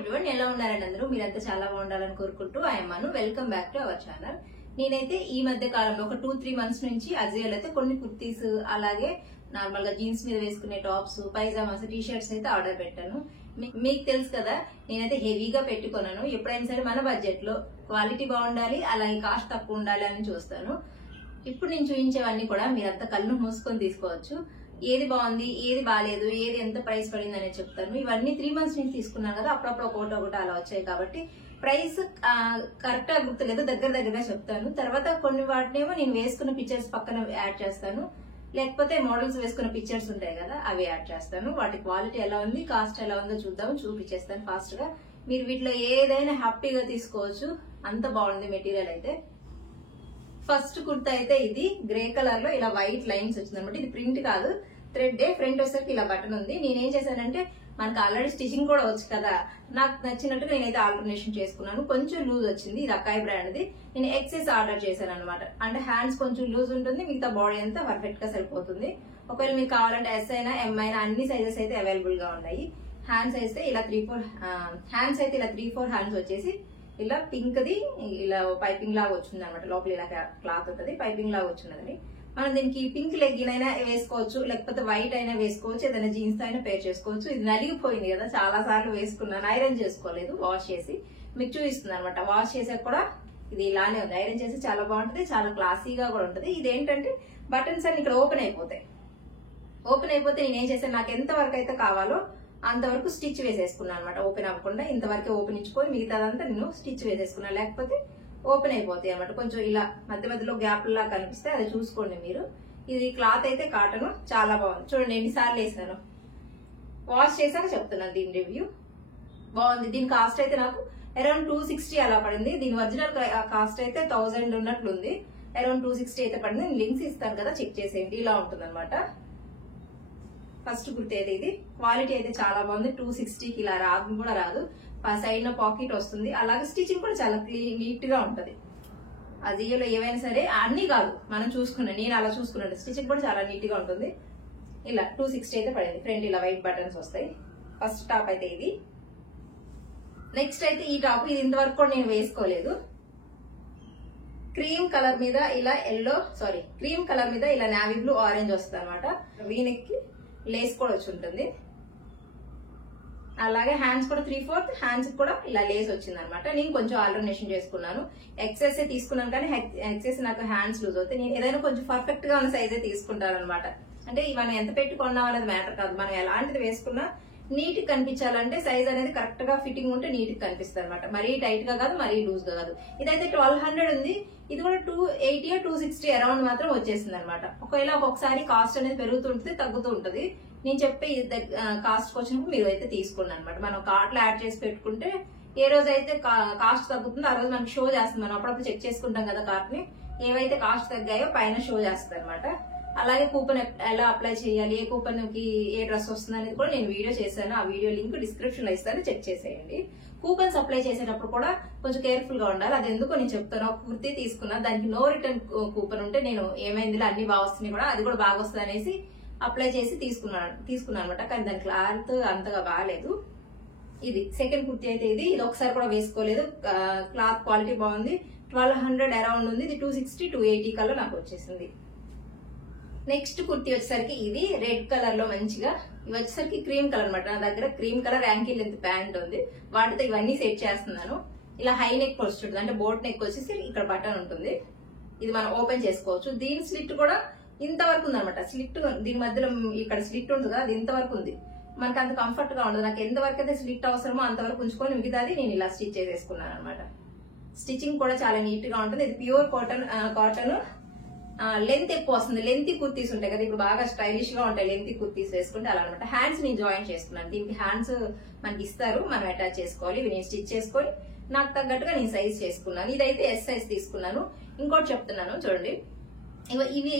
Everyone, ఎలా ఉన్నారని అందరూ మీరంతా చాలా బాగుండాలని కోరుకుంటూ ఐఎమ్మాను welcome back to our channel. నేనైతే ఈ మధ్య కాలంలో ఒక 2-3 మంత్స్ నుంచి అజియోలో అయితే కొన్ని కుర్తీస్, అలాగే నార్మల్ గా జీన్స్ మీద వేసుకునే టాప్స్, పైజామాస్, టీ షర్ట్స్ అయితే ఆర్డర్ పెట్టాను. మీకు తెలుసు కదా, నేనైతే హెవీగా పెట్టుకున్నాను. ఎప్పుడైనా సరే మన బడ్జెట్ లో క్వాలిటీ బాగుండాలి, అలాగే కాస్ట్ తక్కువ ఉండాలి అని చూస్తాను. ఇప్పుడు నేను చూపించేవన్నీ కూడా మీరంతా కళ్ళు మూసుకొని తీసుకోవచ్చు. ఏది బాగుంది, ఏది బాగాలేదు, ఏది ఎంత ప్రైస్ పడింది అనేది చెప్తాను. ఇవన్నీ 3 మంత్స్ నుంచి తీసుకున్నాను కదా, అప్పుడప్పుడు ఒకటి అలా వచ్చాయి కాబట్టి ప్రైస్ కరెక్ట్ గా గుర్తులేదు, దగ్గరగా చెప్తాను. తర్వాత కొన్ని వాటినేమో నేను వేసుకున్న పిక్చర్స్ పక్కన యాడ్ చేస్తాను, లేకపోతే మోడల్స్ వేసుకున్న పిక్చర్స్ ఉంటాయి కదా అవి యాడ్ చేస్తాను. వాటి క్వాలిటీ ఎలా ఉంది, కాస్ట్ ఎలా ఉందో చూద్దాం, చూపించేస్తాను ఫాస్ట్ గా. మీరు వీటిలో ఏదైనా హ్యాపీగా తీసుకోవచ్చు, అంత బాగుంది మెటీరియల్ అయితే. ఫస్ట్ కుర్తా అయితే ఇది గ్రే కలర్ లో ఇలా వైట్ లైన్స్ వచ్చింది అనమాట. ఇది ప్రింట్ కాదు, థ్రెడ్. ఫ్రంట్ వచ్చేసరికి ఇలా బటన్ ఉంది. నేనేం చేశానంటే, మనకు ఆల్రెడీ స్టిచింగ్ కూడా వచ్చు కదా, నాకు నచ్చినట్టు నేనైతే ఆల్టర్నేషన్ చేసుకున్నాను. కొంచెం లూజ్ వచ్చింది, ఇది అకాయ్ బ్రాండ్ది. నేను ఎక్సెస్ ఆర్డర్ చేశాను అనమాట. అంటే హ్యాండ్స్ కొంచెం లూజ్ ఉంటుంది, మిగతా బాడీ అంతా పర్ఫెక్ట్ గా సరిపోతుంది. ఒకవేళ మీకు కావాలంటే ఎస్ అయినా, ఎం అయినా అన్ని సైజెస్ అయితే అవైలబుల్ గా ఉన్నాయి. హ్యాండ్స్ అయితే ఇలా 3-4 హ్యాండ్స్ వచ్చేసి ఇలా పింక్ ది ఇలా పైపింగ్ లాగా వచ్చింది అనమాట. లోపల ఇలా క్లాత్ ఉంటుంది, పైపింగ్ లాగా వచ్చిందండి. మనం దీనికి పింక్ లెగ్గిన్ అయినా వేసుకోవచ్చు, లేకపోతే వైట్ అయినా వేసుకోవచ్చు, ఏదైనా జీన్స్ తో అయినా పేర్ చేసుకోవచ్చు. ఇది నలిగిపోయింది కదా, చాలా సార్లు వేసుకున్నాను, ఐరన్ చేసుకోలేదు, వాష్ చేసి మీకు చూపిస్తుంది అనమాట. వాష్ చేసాక కూడా ఇది ఇలానే ఉంది. ఐరన్ చేసి చాలా బాగుంటుంది, చాలా క్లాసీగా కూడా ఉంటుంది. ఇదేంటంటే బటన్స్ అన్ని ఇక్కడ ఓపెన్ అయిపోతాయి. ఓపెన్ అయిపోతే నేనేం చేశాను, నాకు ఎంత వరకు అయితే కావాలో అంతవరకు స్టిచ్ వేసేసుకున్నాను అనమాట. ఓపెన్ అవ్వకుండా ఇంతవరకు ఓపెన్ ఇచ్చుకొని మిగతాదంతా నేను స్టిచ్ వేసేసుకున్నాను, లేకపోతే ఓపెన్ అయిపోతాయి అనమాట. కొంచెం ఇలా మధ్యలో గ్యాప్ లా కనిపిస్తే అది చూసుకోండి మీరు. ఇది క్లాత్ అయితే కాటన్, చాలా బాగుంది. చూడండి ఎన్నిసార్లు వేసాను. వాష్ చేశాక చెప్తున్నాను దీని రివ్యూ. బాగుంది. దీని కాస్ట్ అయితే నాకు అరౌండ్ 260 అలా పడింది. దీని ఒరిజినల్ కాస్ట్ అయితే 1000 ఉన్నట్లుంది. అరౌండ్ 260 అయితే పడింది. నేను లింక్స్ ఇస్తాను కదా, చెక్ చేసేయండి. ఇలా ఉంటుంది అనమాట. ఫస్ట్ కుర్తి అయితే ఇది. క్వాలిటీ అయితే చాలా బాగుంది. 260కి ఇలా రాదు కూడా రాదు. సైడ్ లో పాకెట్ వస్తుంది, అలాగే స్టిచింగ్ కూడా చాలా నీట్ గా ఉంటది. అజియోలో ఏవైనా సరే అన్ని కాదు, మనం చూసుకున్నాను, నేను అలా చూసుకున్నాను. స్టిచింగ్ కూడా చాలా నీట్ గా ఉంటుంది. ఇలా 260 అయితే పడింది. ఫ్రంట్ ఇలా వైట్ బటన్స్ వస్తాయి. ఫస్ట్ టాప్ అయితే ఇది. నెక్స్ట్ అయితే ఈ టాప్, ఇది ఇంతవరకు కూడా నేను వేసుకోలేదు. క్రీమ్ కలర్ మీద ఇలా క్రీమ్ కలర్ మీద ఇలా నావీ బ్లూ ఆరెంజ్ వస్తుంది అనమాట. వీనెక్ కి లేస్ కూడా వచ్చి ఉంటుంది. అలాగే హ్యాండ్స్ కూడా 3/4 హ్యాండ్స్ కూడా ఇలా లేస్ వచ్చింది అనమాట. నేను కొంచెం ఆల్టర్నేషన్ చేసుకున్నాను. ఎక్సెస్ తీసుకున్నాను, కానీ ఎక్సెస్ నాకు హ్యాండ్స్ లూజ్ అవుతాయి. నేను ఏదైనా కొంచెం పర్ఫెక్ట్ గా ఉన్న సైజే తీసుకుంటాను అనమాట. అంటే మనం ఎంత పెట్టుకున్నాం అనేది మ్యాటర్ కాదు, మనం ఎలాంటిది వేసుకున్నా నీట్ గా కనిపించాలంటే సైజ్ అనేది కరెక్ట్ గా ఫిట్టింగ్ ఉంటే నీట్ గా కనిపిస్తుంది అనమాట. మరీ టైట్ గా కాదు, మరీ లూజ్ గా కాదు. ఇదైతే 1200 ఉంది. ఇది కూడా 280 260 అరౌండ్ మాత్రం వచ్చేసింది అనమాట. ఒకవేళ ఒక్కొక్కసారి కాస్ట్ అనేది పెరుగుతుంటుంది, తగ్గుతూ ఉంటుంది. నేను చెప్పే కాస్ట్ వచ్చినప్పుడు మీరు అయితే తీసుకోండి అనమాట. మనం కార్ట్ లో యాడ్ చేసి పెట్టుకుంటే ఏ రోజు అయితే కాస్ట్ తగ్గుతుందో ఆ రోజు మనకి షో చేస్తుంది. మనం అప్పుడప్పుడు చెక్ చేసుకుంటాం కదా కార్ట్ ని, ఏవైతే కాస్ట్ తగ్గాయో పైన షో చేస్తుంది అనమాట. అలాగే కూపన్ ఎలా అప్లై చేయాలి, ఏ కూపన్ కి ఏ డ్రెస్ వస్తుంది అనేది కూడా నేను వీడియో చేశాను. ఆ వీడియో లింక్ డిస్క్రిప్షన్ లో ఇస్తాను, చెక్ చేసేయండి. కూపన్స్ అప్లై చేసేటప్పుడు కూడా కొంచెం కేర్ఫుల్ గా ఉండాలి. అది ఎందుకో నేను చెప్తాను. ఒక కుర్తీ తీసుకున్నా, దానికి నో రిటర్న్ కూపన్ ఉంటే నేను ఏమైందిలో అన్ని బాగా వస్తున్నాయి కూడా, అది కూడా బాగా వస్తుంది అనేసి అప్లై చేసి తీసుకున్నాను అనమాట. కానీ దాని క్లాత్ అంతగా బాగాలేదు. ఇది సెకండ్ కుర్తీ అయితే ఇది ఒకసారి కూడా వేసుకోలేదు. క్లాత్ క్వాలిటీ బాగుంది. 1200 అరౌండ్ ఉంది. ఇది 260 280 కల్లా నాకు వచ్చేసింది. నెక్స్ట్ కుర్తీ వచ్చేసరికి ఇది రెడ్ కలర్ లో మంచిగా, ఇవి వచ్చేసరికి క్రీమ్ కలర్ అనమాట. నా దగ్గర cream colour ankle length pant ఉంది, వాటితో ఇవన్నీ సెట్ చేస్తున్నాను. ఇలా హై నెక్ వస్తుంది, అంటే బోట్ నెక్ వచ్చేసి ఇక్కడ బటన్ ఉంటుంది. ఇది మనం ఓపెన్ చేసుకోవచ్చు. దీని స్లిట్ కూడా ఇంతవరకు ఉంది అనమాట. స్లిట్ దీని మధ్యలో ఇక్కడ స్లిట్ ఉంటుంది కదా, అది ఇంతవరకు ఉంది. మనకు అంత కంఫర్ట్ గా ఉండదు. నాకు ఎంతవరకు అయితే స్లిట్ అవసరమో అంతవరకు ఉంచుకొని మిగతాది నేను ఇలా స్టిచ్ చేసేసుకున్నాను అనమాట. స్టిచింగ్ కూడా చాలా నీట్ గా ఉంటుంది. ఇది ప్యూర్ కాటన్. లెంత్ ఎక్కువ వస్తుంది. లెంత్ కుర్తీస్ ఉంటాయి కదా, ఇప్పుడు బాగా స్టైలిష్ గా ఉంటాయి లెంత్ కుర్తీస్ వేసుకుంటే, అలా అనమాట. హ్యాండ్స్ నేను జాయిన్ చేసుకున్నాను. దీనికి హ్యాండ్స్ మనకి ఇస్తారు, మనం అటాచ్ చేసుకోవాలి. ఇవి నేను స్టిచ్ చేసుకొని నాకు తగ్గట్టుగా నేను సైజ్ చేసుకున్నాను. ఇదైతే ఎస్ సైజ్ తీసుకున్నాను. ఇంకోటి చెప్తున్నాను చూడండి,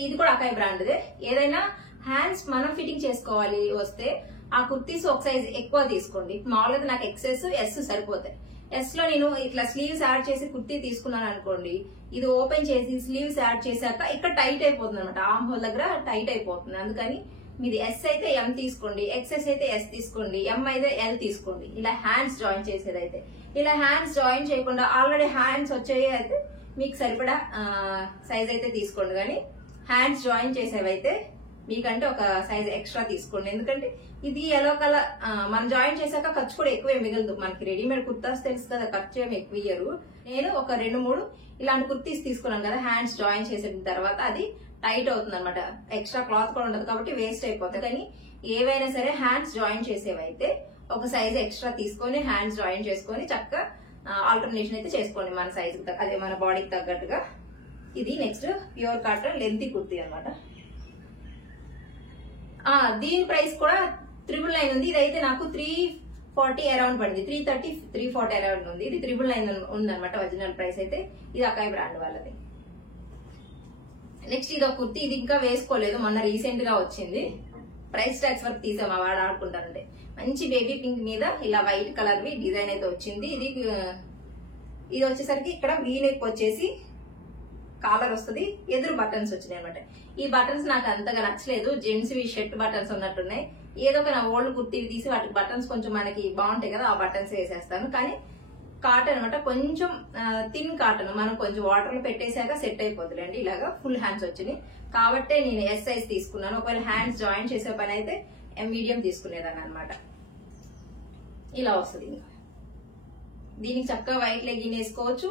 ఇది కూడా అకాయ్ బ్రాండ్దే. ఏదైనా హ్యాండ్స్ మనం ఫిట్టింగ్ చేసుకోవాలి వస్తే ఆ కుర్తీస్ ఒక సైజ్ ఎక్కువ తీసుకోండి. మామూలుగా నాకు ఎక్సెస్ ఎస్ సరిపోతాయి. ఎస్ లో నేను ఇట్లా స్లీవ్స్ యాడ్ చేసి కుర్తీ తీసుకున్నాను అనుకోండి, ఇది ఓపెన్ చేసి స్లీవ్స్ యాడ్ చేశాక ఇక్కడ టైట్ అయిపోతుంది అనమాట. ఆర్మ్ హోల్ దగ్గర టైట్ అయిపోతుంది. అందుకని మీది ఎస్ అయితే ఎం తీసుకోండి, ఎక్సెస్ అయితే ఎస్ తీసుకోండి, ఎం అయితే ఎల్ తీసుకోండి. ఇలా హ్యాండ్స్ జాయిన్ చేసేదైతే. ఇలా హ్యాండ్స్ జాయిన్ చేయకుండా ఆల్రెడీ హ్యాండ్స్ వచ్చాయి అయితే మీకు సరిపడా సైజ్ అయితే తీసుకోండి. కానీ హ్యాండ్స్ జాయిన్ చేసేవైతే మీకంటే ఒక సైజ్ ఎక్స్ట్రా తీసుకోండి. ఎందుకంటే ఇది ఎల్లో కలర్ మనం జాయిన్ చేశాక ఖర్చు కూడా ఎక్కువే మిగలదు. మనకి రెడీమేడ్ కుర్తాస్ తెలుసు కదా, ఖర్చు ఏమి ఎక్కువ ఇయ్యరు. నేను ఒక 2-3 ఇలాంటి కుర్తీస్ తీసుకున్నాను కదా, హ్యాండ్స్ జాయిన్ చేసిన తర్వాత అది టైట్ అవుతుంది అనమాట. ఎక్స్ట్రా క్లాత్ కూడా ఉండదు కాబట్టి వేస్ట్ అయిపోతుంది. కానీ ఏవైనా సరే హ్యాండ్స్ జాయిన్ చేసేవైతే ఒక సైజ్ ఎక్స్ట్రా తీసుకొని హ్యాండ్స్ జాయిన్ చేసుకొని చక్కగా ఆల్టర్నేషన్ అయితే చేసుకోండి మన సైజ్ అదే మన బాడీకి తగ్గట్టుగా. ఇది next pure cotton lengthy kurti అనమాట. దీని ప్రైస్ కూడా 999 ఉంది. ఇదైతే నాకు 340 అరౌండ్ పడింది. 330 340 అరౌండ్ ఉంది. ఇది 999 ఉంది అనమాట ఒరిజినల్ ప్రైస్ అయితే. ఇది అకాయ్ బ్రాండ్ వాళ్ళది. నెక్స్ట్ ఇది ఒక కుర్తీ, ఇది ఇంకా వేసుకోలేదు, మొన్న రీసెంట్ గా వచ్చింది. ప్రైస్ ట్యాక్స్ వర్క్ తీసాం వాడు ఆడుకుంటారంటే. మంచి బేబీ పింక్ మీద ఇలా వైట్ కలర్ వి డిజైన్ అయితే వచ్చింది. ఇది వచ్చేసరికి ఇక్కడ వీ నెక్ వచ్చేసి కాలర్ వస్తుంది, ఎదురు బటన్స్ వచ్చినాయి అనమాట. ఈ బటన్స్ నాకు అంతగా నచ్చలేదు, జెంట్స్ వి షర్ట్ బటన్స్ ఉన్నట్టున్నాయి. ఏదో ఒక నా ఓల్డ్ కుర్తీవి తీసి వాటి బటన్స్ కొంచెం మనకి బాగుంటాయి కదా, ఆ బటన్స్ వేసేస్తాను. కానీ కాటన్ అనమాట, కొంచెం థిన్ కాటన్, మనం కొంచెం వాటర్ లో పెట్టేశాక సెట్ అయిపోతుందండి. ఇలాగా ఫుల్ హ్యాండ్స్ వచ్చినాయి కాబట్టి నేను ఎస్ సైజ్ తీసుకున్నాను. ఒకవేళ హ్యాండ్స్ జాయిన్ చేసే పని అయితే మీడియం తీసుకునేదాన్ని అనమాట. ఇలా వస్తుంది. దీనికి చక్కగా వైట్ లెగ్గిన్ వేసుకోవచ్చు,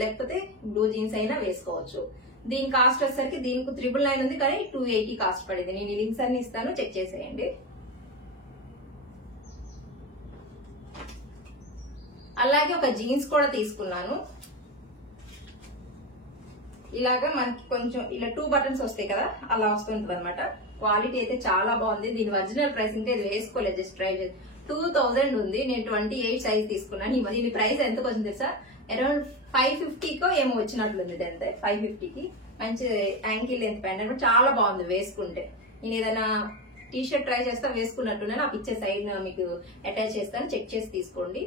లేకపోతే బ్లూ జీన్స్ అయినా వేసుకోవచ్చు. దీని కాస్ట్ వచ్చేసరికి దీనికి 999 ఉంది, కానీ 280 కాస్ట్ పడింది. నేను లింక్స్ అన్ని ఇస్తాను, చెక్ చేసేయండి. అలాగే ఒక జీన్స్ కూడా తీసుకున్నాను. ఇలాగా మనకి కొంచెం ఇలా 2 బటన్స్ వస్తాయి కదా, అలా వస్తుంటది అనమాట. క్వాలిటీ అయితే చాలా బాగుంది. దీని ఒరిజినల్ ప్రైస్ ఇంకా ఇది వేసుకోలేదు, జస్ట్ ట్రై చేసి 2000 ఉంది. నేను 28 సైజ్ తీసుకున్నాను. దీని ప్రైస్ ఎంతకు వచ్చింది తెలుసా, అరౌండ్ 550కో ఏమో వచ్చినట్లుంది. అంతే 550కి మంచి యాంకిల్ లెంత్ ప్యాంట్ అనమాట. చాలా బాగుంది వేసుకుంటే. నేను ఏదైనా టీ షర్ట్ ట్రై చేస్తా వేసుకున్నట్టునే, నాకు ఇచ్చే సైడ్ మీకు అటాచ్ చేస్తాను, చెక్ చేసి తీసుకోండి.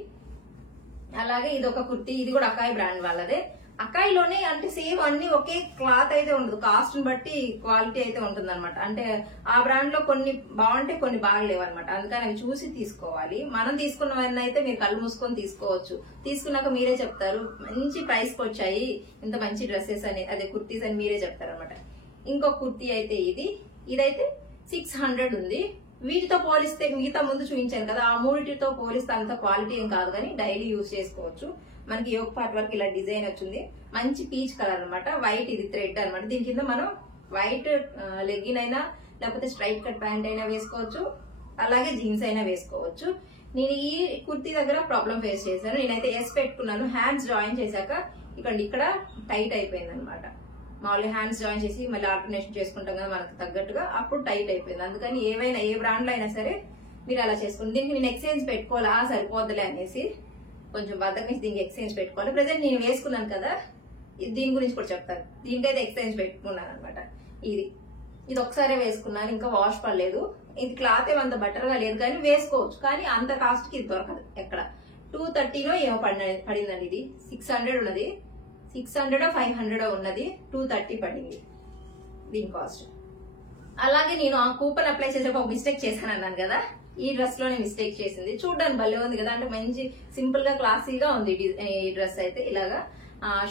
అలాగే ఇది ఒక కుర్తీ, ఇది కూడా అకాయ్ బ్రాండ్ వాళ్ళదే. అకాయ్లోనే అంటే సేమ్ అన్ని ఒకే క్లాత్ అయితే ఉండదు, కాస్ట్ ని బట్టి క్వాలిటీ అయితే ఉంటుంది అనమాట. అంటే ఆ బ్రాండ్ లో కొన్ని బాగుంటే కొన్ని బాగలేవు అనమాట. అందుకని అవి చూసి తీసుకోవాలి. మనం తీసుకున్నవన్నీ అయితే మీరు కళ్ళు మూసుకొని తీసుకోవచ్చు. తీసుకున్నాక మీరే చెప్తారు మంచి ప్రైస్ కి వచ్చాయి ఇంత మంచి డ్రెస్సెస్ అని, అదే కుర్తీస్ అని మీరే చెప్తారు అనమాట. ఇంకొక కుర్తీ అయితే ఇదైతే 600 ఉంది. వీటితో పోలిస్తే మిగతా ముందు చూపించాను కదా, ఆ మూడిటితో పోలిస్తే అంత క్వాలిటీ ఏం కాదు, కానీ డైలీ యూజ్ చేసుకోవచ్చు. మనకి యోగ్ పార్ట్ వరకు ఇలా డిజైన్ వచ్చింది, మంచి పీచ్ కలర్ అనమాట. వైట్ ఇది థ్రెడ్ అనమాట. దీని కింద మనం వైట్ లెగ్గిన్ అయినా లేకపోతే స్ట్రైట్ కట్ ప్యాంట్ అయినా వేసుకోవచ్చు, అలాగే జీన్స్ అయినా వేసుకోవచ్చు. నేను ఈ కుర్తీ దగ్గర ప్రాబ్లం ఫేస్ చేశాను. నేనైతే ఎస్ పెట్టుకున్నాను. హ్యాండ్స్ జాయిన్ చేశాక ఇక్కడ టైట్ అయిపోయింది అనమాట. మామూలుగా హ్యాండ్స్ జాయిన్ చేసి మళ్ళీ ఆల్టర్నేషన్ చేసుకుంటాం కదా మనకు తగ్గట్టుగా, అప్పుడు టైట్ అయిపోయింది. అందుకని ఏ బ్రాండ్ లో అయినా సరే మీరు అలా చేసుకోండి. దీనికి నేను ఎక్స్చేంజ్ పెట్టుకోవాలా సరిపోద్దులే అనేసి కొంచెం బద్దకి దీనికి ఎక్స్చేంజ్ పెట్టుకోవాలి. ప్రెసెంట్ నేను వేసుకున్నాను కదా, దీని గురించి కూడా చెప్తాను. దీనికైతే ఎక్స్చేంజ్ పెట్టుకున్నాను అనమాట. ఇది ఒకసారి వేసుకున్నాను, ఇంకా వాష్ పడలేదు. ఇది క్లాత్ ఏమంత బెటర్ గా లేదు, కానీ వేసుకోవచ్చు. కానీ అంత కాస్ట్ కి ఇది దొరకదు ఎక్కడ. 230లో ఏమో పడిందండి. ఇది 600 ఉన్నది, 600 500 ఉన్నది, 230 పడింది దీని కాస్ట్. అలాగే నేను ఆ కూపన్ అప్లై చేసేటప్పుడు ఒక మిస్టేక్ చేశాను అన్నాను కదా, ఈ డ్రెస్ లోనే మిస్టేక్ చేసింది. చూడడానికి భలే ఉంది కదా, అంటే మంచి సింపుల్ గా క్లాసీగా ఉంది ఈ డ్రెస్ అయితే. ఇలాగా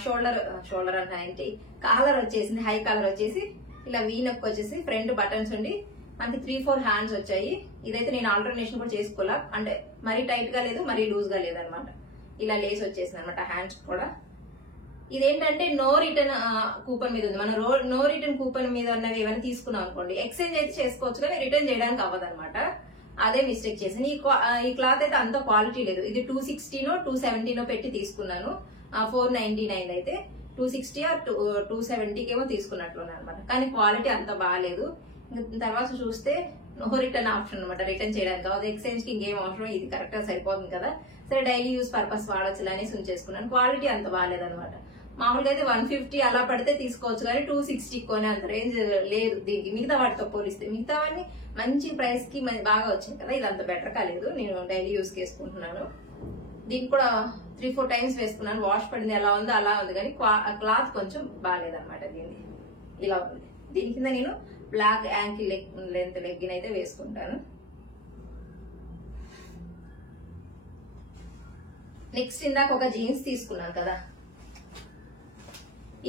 షోల్డర్ అంటే కాలర్ వచ్చేసింది, హై కాలర్ వచ్చేసి ఇలా వీ నెక్ వచ్చేసి ఫ్రంట్ బటన్స్ ఉండి మనకి 3-4 హ్యాండ్స్ వచ్చాయి. ఇదైతే నేను ఆల్టర్నేషన్ కూడా చేసుకోవాలా, అంటే మరీ టైట్ గా లేదు మరీ లూజ్ గా లేదనమాట. ఇలా లేస్ వచ్చేసింది అనమాట హ్యాండ్స్ కూడా. ఇదేంటంటే నో రిటర్న్ కూపన్ మీద ఉంది. మనం నో రిటర్న్ కూపన్ మీద ఉన్నవి ఏమైనా తీసుకున్నాం అనుకోండి, ఎక్స్చేంజ్ అయితే చేసుకోవచ్చు, కానీ రిటర్న్ చేయడానికి అవ్వదు అనమాట. అదే మిస్టేక్ చేశాను. ఈ క్లాత్ అయితే అంత క్వాలిటీ లేదు. ఇది 260నో 270నో పెట్టి తీసుకున్నాను. 499 అయితే 260 or 270కేమో తీసుకున్నట్లున్నా అనమాట. కానీ క్వాలిటీ అంత బాగాలేదు. తర్వాత చూస్తే నో రిటర్న్ ఆప్షన్ అనమాట, రిటర్న్ చేయడానికి కాదు. ఎక్స్చేంజ్ కి ఇంకేం అవసరం, ఇది కరెక్ట్ గా సరిపోతుంది కదా, సరే డైలీ యూజ్ పర్పస్ వాడచ్చు అనేసి ఉంచేసుకున్నాను. క్వాలిటీ అంత బాగాలేదనమాట. మామూలుగా అయితే 150 అలా పడితే తీసుకోవచ్చు, కానీ 260 కొనే అంత రేంజ్ లేదు దీనికి, మిగతా వాటితో పోలిస్తే. మిగతావన్నీ మంచి ప్రైస్ కి బాగా వచ్చింది కదా, ఇది అంత బెటర్ కాలేదు. నేను డైలీ యూజ్ చేసుకుంటున్నాను. దీనికి కూడా 3-4 టైమ్స్ వేసుకున్నాను, వాష్ పడింది. ఎలా ఉందో అలా ఉంది, కానీ క్లాత్ కొంచెం బాగాలేదన్నమాట. దీన్ని ఇలా ఉంది. దీని కింద నేను బ్లాక్ యాంకిల్ లెంత్ లెగ్గిన్ అయితే వేసుకుంటాను. నెక్స్ట్ ఇందాక ఒక జీన్స్ తీసుకున్నాను కదా,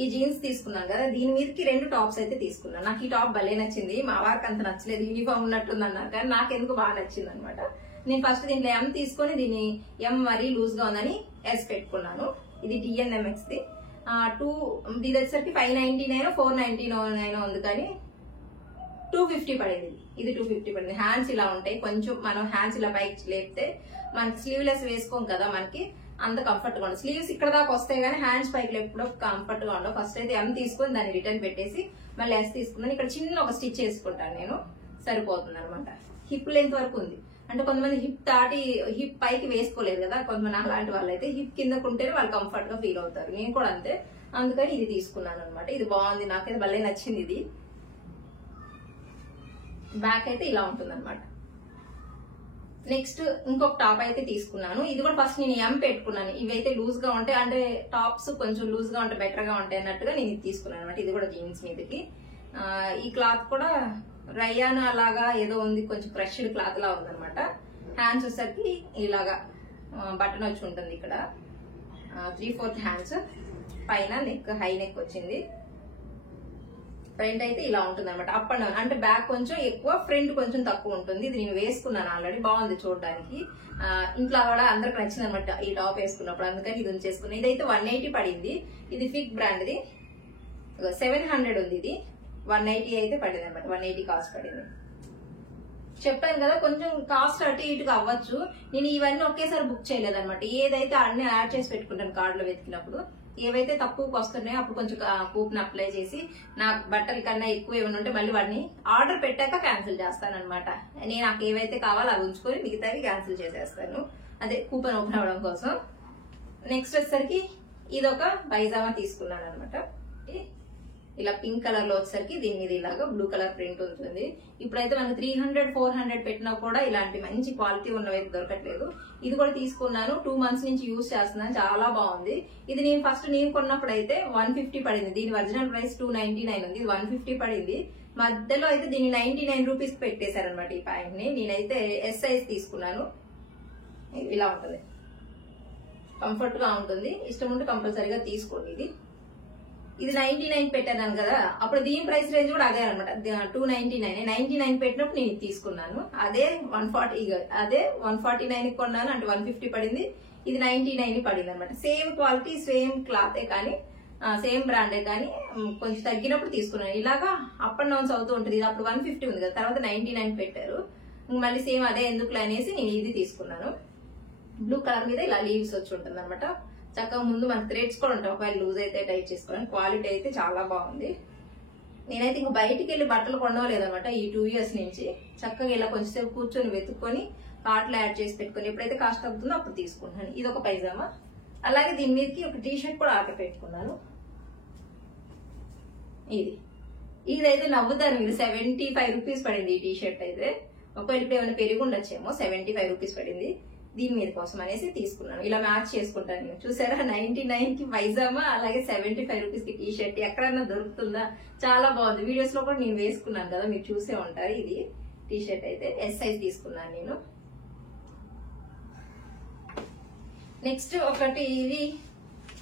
ఈ జీన్స్ తీసుకున్నాను కదా, దీని మీదకి 2 టాప్స్ అయితే తీసుకున్నాను. నాకు ఈ టాప్ భలే నచ్చింది, మా వారికి అంత నచ్చలేదు, యూనిఫామ్ ఉన్నట్టుంది అన్నారు, కానీ నాకు ఎందుకు బాగా నచ్చింది అనమాట. నేను ఫస్ట్ దీంట్లో ఎం తీసుకొని దీన్ని ఎం మరీ లూజ్ గా ఉందని ఎస్ పెట్టుకున్నాను. ఇది DNMX ది. ఇది వచ్చేసరికి 599 499 ఉంది, కానీ 250 పడింది. ఇది 250 పడింది. హ్యాండ్స్ ఇలా ఉంటాయి, కొంచెం మనం హ్యాండ్స్ ఇలా పైకి లేపితే మనకి స్లీవ్లెస్ వేసుకోం కదా, మనకి అంత కంఫర్ట్ గా ఉండదు. స్లీవ్స్ ఇక్కడ దాకా వస్తాయి కానీ హ్యాండ్స్ పైకి లేకపోవడం కంఫర్ట్ గా ఉండవు. ఫస్ట్ అయితే ఎం తీసుకొని దాన్ని రిటర్న్ పెట్టేసి మళ్ళీ ఎస్ తీసుకున్నాను. ఇక్కడ చిన్న ఒక స్టిచ్ వేసుకుంటాను నేను, సరిపోతుంది అనమాట. హిప్ లెంత్ వరకు ఉంది, అంటే కొంతమంది హిప్ దాటి హిప్ పైకి వేసుకోలేదు కదా, కొంతమంది అలాంటి వాళ్ళు అయితే హిప్ కిందకు ఉంటేనే వాళ్ళు కంఫర్ట్ గా ఫీల్ అవుతారు. నేను కూడా అంతే, అందుకని ఇది తీసుకున్నాను అనమాట. ఇది బాగుంది, నాకైతే భలే నచ్చింది. ఇది బ్యాక్ అయితే ఇలా ఉంటుంది అనమాట. నెక్స్ట్ ఇంకొక టాప్ అయితే తీసుకున్నాను. ఇది కూడా ఫస్ట్ నేను ఎం పెట్టుకున్నాను. ఇవైతే లూజ్ గా ఉంటాయి, అంటే టాప్స్ కొంచెం లూజ్ గా ఉంటాయి, బెటర్ గా ఉంటాయి అన్నట్టుగా నేను ఇది తీసుకున్నాను అనమాట. ఇది కూడా జీన్స్ మీదకి. ఈ క్లాత్ కూడా రయాన్ అలాగా ఏదో ఉంది, కొంచెం ఫ్రెష్డ్ క్లాత్ లా ఉందనమాట. హ్యాండ్స్ వచ్చేసరికి ఇలాగా బటన్ వచ్చి ఉంటుంది, ఇక్కడ 3/4 హ్యాండ్స్, పైన నెక్ హై నెక్ వచ్చింది. ఫ్రంట్ అయితే ఇలా ఉంటుంది అనమాట, అప్ అండ్ డౌన్, అంటే బ్యాక్ కొంచెం ఎక్కువ, ఫ్రంట్ కొంచెం తక్కువ ఉంటుంది. ఇది నేను వేసుకున్నాను ఆల్రెడీ, బాగుంది చూడడానికి. ఇంట్లో కూడా అందరికి నచ్చింది అనమాట ఈ టాప్ వేసుకున్నప్పుడు, అందుకని ఇది ఉంచేసుకున్నాను. ఇదైతే 180 పడింది. ఇది ఫిక్ బ్రాండ్ ది, 700 ఉంది. ఇది 180 అయితే పడింది అనమాట, 180 కాస్ట్ పడింది. చెప్పాను కదా కొంచెం కాస్ట్ అటు ఇటుగా అవ్వచ్చు. నేను ఇవన్నీ ఒకేసారి బుక్ చేయలేదు అనమాట, ఏదైతే అన్ని యాడ్ చేసి పెట్టుకుంటాను కార్డులో వెతికినప్పుడు. ఏవైతే తక్కువకి వస్తున్నాయో అప్పుడు కొంచెం కూపన్ అప్లై చేసి నాకు బట్టల కన్నా ఎక్కువ ఏమైనా ఉంటే మళ్ళీ వాడిని ఆర్డర్ పెట్టాక క్యాన్సిల్ చేస్తాను అనమాట. నేను నాకు ఏవైతే కావాలో అవి ఉంచుకొని మిగతావి క్యాన్సిల్ చేసేస్తాను, అదే కూపన్ ఓపెన్ అవ్వడం కోసం. నెక్స్ట్ వచ్చేసరికి ఇది ఒక పైజామా తీసుకున్నాను అనమాట. ఇలా పింక్ కలర్ లో వచ్చేసరికి దీని మీద ఇలాగా బ్లూ కలర్ ప్రింట్ ఉంటుంది. ఇప్పుడైతే మనకు 300-400 పెట్టినా కూడా ఇలాంటి మంచి క్వాలిటీ ఉన్నవైతే దొరకట్లేదు. ఇది కూడా తీసుకున్నాను, 2 మంత్స్ నుంచి యూజ్ చేస్తున్నాను, చాలా బాగుంది. ఇది నేను ఫస్ట్ కొన్నప్పుడు అయితే 150 పడింది. దీని ఒరిజినల్ ప్రైస్ 299 ఉంది, ఇది 150 పడింది. మధ్యలో అయితే దీన్ని 99 రూపీస్ పెట్టేశారనమాట ఈ ప్యాంట్ ని. నేనైతే ఎస్ సైజ్ తీసుకున్నాను. ఇలా ఉంటుంది, కంఫర్ట్ గా ఉంటుంది. ఇష్టం ఉంటే కంపల్సరీగా తీసుకోండి. ఇది 99 పెట్టాను కదా, అప్పుడు దీని ప్రైస్ రేంజ్ కూడా అదే అనమాట, 299. 99 పెట్టినప్పుడు నేను తీసుకున్నాను. అదే 149 కొన్నాను, అంటే 150 పడింది. ఇది 99 పడింది అనమాట. సేమ్ క్వాలిటీ, సేమ్ క్లాతే, కానీ సేమ్ బ్రాండే, కానీ కొంచెం తగ్గినప్పుడు తీసుకున్నాను. ఇలాగా అప్ అండ్ డౌన్స్ అవుతూ ఉంటుంది. ఇది అప్పుడు 150 ఉంది కదా, తర్వాత 99 పెట్టారు. మళ్ళీ సేమ్ అదే ఎందుకు అనేసి నేను ఇది తీసుకున్నాను. బ్లూ కలర్ మీద ఇలా లీవ్స్ వచ్చి ఉంటుంది అనమాట. చక్కగా ముందు మనకి థ్రెడ్స్ కూడా ఉంటాయి, ఒకవేళ లూజ్ అయితే టైట్ చేసుకోవడానికి. క్వాలిటీ అయితే చాలా బాగుంది. నేనైతే ఇంక బయటికి వెళ్ళి బట్టలు కొనవలేదనమాట ఈ 2 ఇయర్స్ నుంచి. చక్కగా ఇలా కొంచెంసేపు కూర్చొని వెతుక్కొని కార్ట్లో యాడ్ చేసి పెట్టుకొని ఎప్పుడైతే కాస్ట్ అవుతుందో అప్పుడు తీసుకుంటాను. ఇది ఒక పైజామా. అలాగే దీని మీదకి ఒక టీషర్ట్ కూడా ఆర్డర్ పెట్టుకున్నాను. ఇదైతే నవ్వుతాను మీరు, 75 రూపీస్ పడింది ఈ టీషర్ట్ అయితే. ఒకవేళ ఇప్పుడు ఏమైనా పెరిగి ఉండొచ్చేమో, 75 రూపీస్ పడింది. దీని మీద కోసం అనేసి తీసుకున్నాను. ఇలా మ్యాచ్ చేసుకుంటాను నేను. చూసారా, 99 కి పైజామా, అలాగే 75 రూపీస్ కి టీ షర్ట్ ఎక్కడన్నా దొరుకుతుందా? చాలా బాగుంది. వీడియోస్ లో కూడా నేను వేసుకున్నాను కదా, మీరు చూసే ఉంటారు. ఇది టీ షర్ట్ అయితే ఎస్ సైజ్ తీసుకున్నాను నేను. నెక్స్ట్ ఒకటి ఇది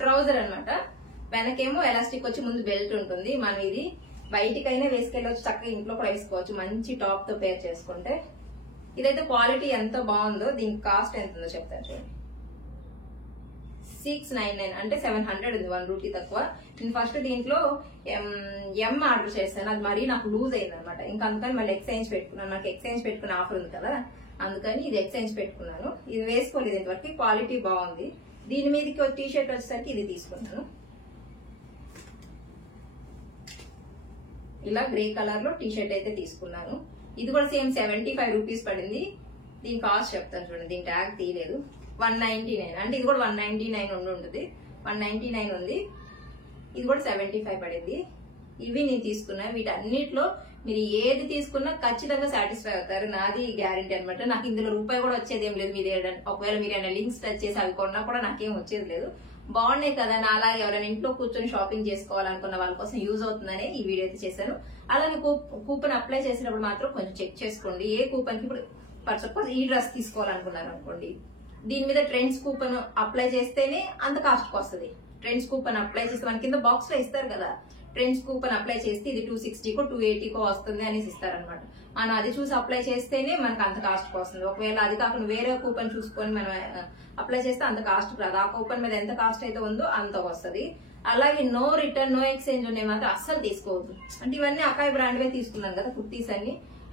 ట్రౌజర్ అనమాట. వెనకేమో ఎలాస్టిక్ వచ్చి ముందు బెల్ట్ ఉంటుంది. మనం ఇది బయటికైనా వేసుకెళ్ళవచ్చు, చక్కగా ఇంట్లో కూడా వేసుకోవచ్చు, మంచి టాప్ తో పేర్ చేసుకుంటే. ఇదైతే క్వాలిటీ ఎంత బాగుందో. దీని కాస్ట్ ఎంత ఉందో చెప్తాను చూడండి. 699, అంటే 700 ఉంది, 1 రూపీ తక్కువ. నేను ఫస్ట్ దీంట్లో ఎం ఆర్డర్ చేస్తాను, అది మరీ నాకు లూజ్ అయింది అనమాట. ఇంకా అందుకని మళ్ళీ ఎక్స్చేంజ్ పెట్టుకున్నాను. నాకు ఎక్స్చేంజ్ పెట్టుకునే ఆఫర్ ఉంది కదా, అందుకని ఇది ఎక్స్చేంజ్ పెట్టుకున్నాను. ఇది వేసుకోలేదు ఇంతవరకు, క్వాలిటీ బాగుంది. దీని మీదకి టీ షర్ట్ వచ్చేసరికి ఇది తీసుకున్నాను. ఇలా గ్రే కలర్ లో టీ షర్ట్ అయితే తీసుకున్నాను. ఇది కూడా సేమ్ 75 రూపీస్ పడింది. దీని కాస్ట్ చెప్తాను చూడండి, దీని ట్యాగ్ తీయలేదు. 199, అంటే ఇది కూడా 199 ఉంటుంది. 199 ఉంది. ఇది కూడా 75 పడింది. ఇవి నేను తీసుకున్నా. వీటన్నిటిలో మీరు ఏది తీసుకున్నా ఖచ్చితంగా సాటిస్ఫై అవుతారు, నాది గ్యారంటీ అనమాట. నాకు ఇందులో రూపాయి కూడా వచ్చేది ఏం లేదు. మీరు ఒకవేళ మీరు ఏమైనా లింక్స్ టచ్ చేసి అవి కొన్నా కూడా నాకేం వచ్చేది లేదు. బాగున్నాయి కదా, నా అలాగే ఎవరైనా ఇంట్లో కూర్చొని షాపింగ్ చేసుకోవాలనుకున్న వాళ్ళ కోసం యూజ్ అవుతుందనే ఈ వీడియో అయితే చేశాను. అలాగే కూపన్ అప్లై చేసినప్పుడు మాత్రం కొంచెం చెక్ చేసుకోండి. ఏ కూపన్ కి ఇప్పుడు ఫర్ సపోజ్ ఈ డ్రెస్ తీసుకోవాలనుకున్నారు అనుకోండి, దీని మీద ట్రెండ్స్ కూపన్ అప్లై చేస్తేనే అంత కాస్ట్ వస్తుంది. ట్రెండ్స్ కూపన్ అప్లై చేస్తే మన కింద బాక్స్ లో ఇస్తారు కదా, ట్రెండ్స్ కూపన్ అప్లై చేస్తే ఇది 260కో 280కో వస్తుంది అనేసి ఇస్తారనమాట. మనం అది చూసి అప్లై చేస్తేనే మనకు అంత కాస్ట్ వస్తుంది. ఒకవేళ అది కాకుండా వేరే కూపన్ చూసుకొని మనం అప్లై చేస్తే అంత కాస్ట్ రాదు. ఆ కూపన్ మీద ఎంత కాస్ట్ అయితే ఉందో అంత వస్తుంది. అలాగే నో రిటర్న్ నో ఎక్స్చేంజ్ ఉన్నాయి మాత్రం అస్సలు తీసుకోవద్దు. అంటే ఇవన్నీ అకాయ్ బ్రాండ్వే తీసుకున్నాను కదా కుర్తీస్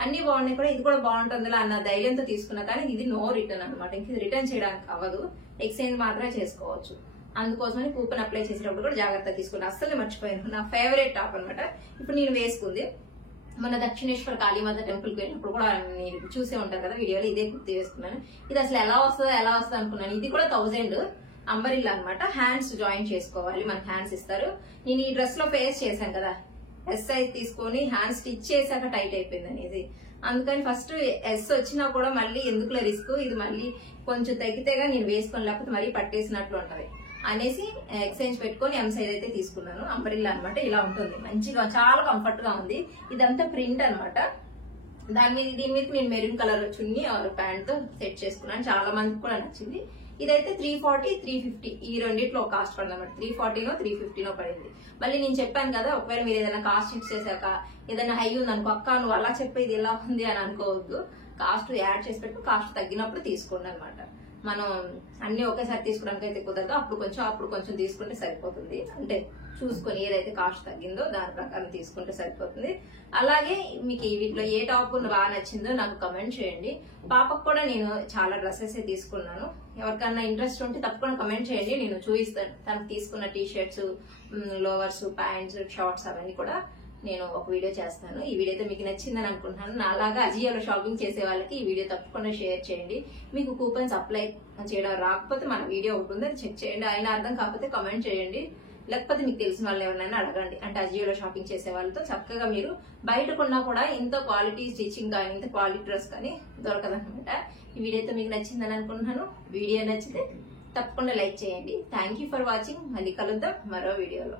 అన్ని బాగున్నాయి కూడా, ఇది కూడా బాగుంటుందిలా అన్న ధైర్యంతో తీసుకున్నా. కానీ ఇది నో రిటర్న్ అనమాట, ఇంక ఇది రిటర్న్ చేయడానికి అవ్వదు, ఎక్స్చేంజ్ మాత్రమే చేసుకోవచ్చు. అందుకోసమని కూపన్ అప్లై చేసేటప్పుడు కూడా జాగ్రత్త తీసుకుని అస్సలు మర్చిపోయాను. నా ఫేవరెట్ టాప్ అనమాట. ఇప్పుడు నేను వేసుకుంది మన దక్షిణేశ్వర కాళీమాత టెంపుల్ కి వెళ్ళినప్పుడు కూడా నేను చూసే ఉంటారు కదా వీడియోలో, ఇదే కుర్తీ వేసుకున్నాను. ఇది అసలు ఎలా వస్తుంది అనుకున్నాను. ఇది కూడా 1000 అంబరిల్లా అనమాట. హ్యాండ్స్ జాయిన్ చేసుకోవాలి, మనకి హ్యాండ్స్ ఇస్తారు. నేను ఈ డ్రెస్ లో ఫేస్ చేశాను కదా, ఎస్ సైజ్ తీసుకొని హ్యాండ్ స్టిచ్ చేశాక టైట్ అయిపోయింది అనేది. అందుకని ఫస్ట్ ఎస్ వచ్చినా కూడా మళ్ళీ ఎందుకులే రిస్క్, ఇది మళ్ళీ కొంచెం తగ్గితేగా నేను వేసుకొని, లేకపోతే మరీ పట్టేసినట్లు ఉంటది అనేసి ఎక్స్చేంజ్ పెట్టుకొని ఎం సైజ్ అయితే తీసుకున్నాను. అంబరిల్లా అనమాట. ఇలా ఉంటుంది, మంచిగా చాలా కంఫర్ట్ గా ఉంది. ఇదంతా ప్రింట్ అనమాట. దీని మీద నేను మెరూన్ కలర్ చున్నీ ప్యాంట్ తో సెట్ చేసుకున్నాను. చాలా మందికి కూడా నచ్చింది. ఇదైతే 340, 350 ఈ రెండిట్లో కాస్ట్ పడింది అనమాట. 340నో 350నో పడింది. మళ్ళీ నేను చెప్పాను కదా, ఒకవేళ మీరు ఏదైనా కాస్ట్ షీట్ చేశాక ఏదైనా హై ఉంది అనుకో, అక్క నువ్వు అలా చెప్పేది ఎలా ఉంది అని అనుకోవద్దు. కాస్ట్ యాడ్ చేసి పెట్టు, కాస్ట్ తగ్గినప్పుడు తీసుకోండి అనమాట. మనం అన్ని ఒకేసారి తీసుకోవడానికి అయితే కుదరదు. అప్పుడు కొంచెం తీసుకుంటే సరిపోతుంది. అంటే చూసుకొని ఏదైతే కాస్ట్ తగ్గిందో దాని ప్రకారం తీసుకుంటే సరిపోతుంది. అలాగే మీకు వీటిలో ఏ టాప్ బాగా నచ్చిందో నాకు కమెంట్ చేయండి. పాపకు కూడా నేను చాలా డ్రెస్సెస్ తీసుకున్నాను. ఎవరికన్నా ఇంట్రెస్ట్ ఉంటే తప్పకుండా కమెంట్ చేయండి, నేను చూపిస్తాను. తనకు తీసుకున్న టీ షర్ట్స్, లోవర్స్, ప్యాంట్స్, షార్ట్స్ అవన్నీ కూడా నేను ఒక వీడియో చేస్తాను. ఈ వీడియో అయితే మీకు నచ్చిందని అనుకుంటున్నాను. నాలాగా అజియోలో షాపింగ్ చేసే వాళ్ళకి ఈ వీడియో తప్పకుండా షేర్ చేయండి. మీకు కూపన్స్ అప్లై చేయడం రాకపోతే మన వీడియో ఉంటుంది, అది చెక్ చేయండి. అయినా అర్థం కాకపోతే కమెంట్ చేయండి. లేకపోతే మీకు తెలిసిన వాళ్ళు ఎవరైనా అడగండి. అంటే అజియోలో షాపింగ్ చేసే వాళ్ళతో చక్కగా మీరు బయట కొన్నా కూడా ఇంత క్వాలిటీ స్టిచ్చింగ్ కానీ ఇంత క్వాలిటీ డ్రెస్ కానీ దొరకదనమాట. ఈ వీడియో అయితే మీకు నచ్చిందని అనుకుంటున్నాను. వీడియో నచ్చితే తప్పకుండా లైక్ చేయండి. Thank for watching. మళ్ళీ కలుద్దాం మరో వీడియోలో.